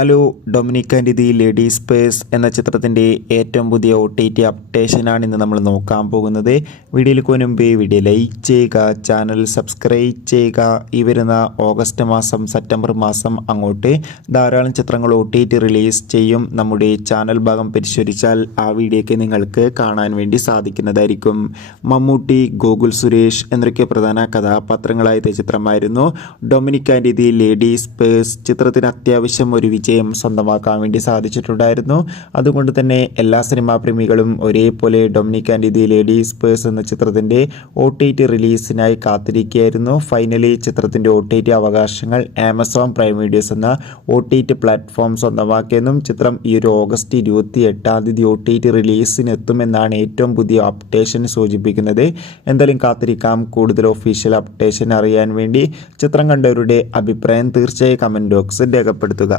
Hello, Dominic and the ladies purse എന്ന ചിത്രത്തിൻ്റെ ഏറ്റവും പുതിയ OTT അപ്ഡേഷനാണ് ഇന്ന് നമ്മൾ നോക്കാൻ പോകുന്നത്. വീഡിയോയിൽ മുൻപ് വീഡിയോ ലൈക്ക് ചെയ്യുക, ചാനൽ സബ്സ്ക്രൈബ് ചെയ്യുക. ഈ വരുന്ന ഓഗസ്റ്റ് മാസം സെപ്റ്റംബർ മാസം അങ്ങോട്ട് ധാരാളം ചിത്രങ്ങൾ OTT റിലീസ് ചെയ്യും. നമ്മുടെ ചാനൽ ഭാഗം പരിശോധിച്ചാൽ ആ വീഡിയോയ്ക്ക് നിങ്ങൾക്ക് കാണാൻ വേണ്ടി സാധിക്കുന്നതായിരിക്കും. മമ്മൂട്ടി, ഗോകുൽ സുരേഷ് എന്നൊക്കെ പ്രധാന കഥാപാത്രങ്ങളായ ചിത്രമായിരുന്നു Dominic and the ladies purse. ചിത്രത്തിന് അത്യാവശ്യം ഒരു വിജയം സ്വന്തമാക്കാൻ വേണ്ടി സാധിച്ചിട്ടുണ്ടായിരുന്നു. അതുകൊണ്ട് തന്നെ എല്ലാ സിനിമാ പ്രേമികളും ഒരേപോലെ Dominic and the ladies purse എന്ന ചിത്രത്തിൻ്റെ OTT റിലീസിനായി കാത്തിരിക്കുകയായിരുന്നു. ഫൈനലി ചിത്രത്തിൻ്റെ OTT അവകാശങ്ങൾ ആമസോൺ പ്രൈം വീഡിയോസ് എന്ന OTT പ്ലാറ്റ്ഫോം സ്വന്തമാക്കിയെന്നും ചിത്രം ഈ ഒരു ഓഗസ്റ്റ് 28 OTT റിലീസിന് എത്തുമെന്നാണ് ഏറ്റവും പുതിയ അപ്ഡേഷൻ സൂചിപ്പിക്കുന്നത്. എന്തായാലും കാത്തിരിക്കാം കൂടുതൽ ഒഫീഷ്യൽ അപ്ഡേഷൻ അറിയാൻ വേണ്ടി. ചിത്രം കണ്ടവരുടെ അഭിപ്രായം തീർച്ചയായും കമൻറ്റ് ബോക്സിൽ രേഖപ്പെടുത്തുക.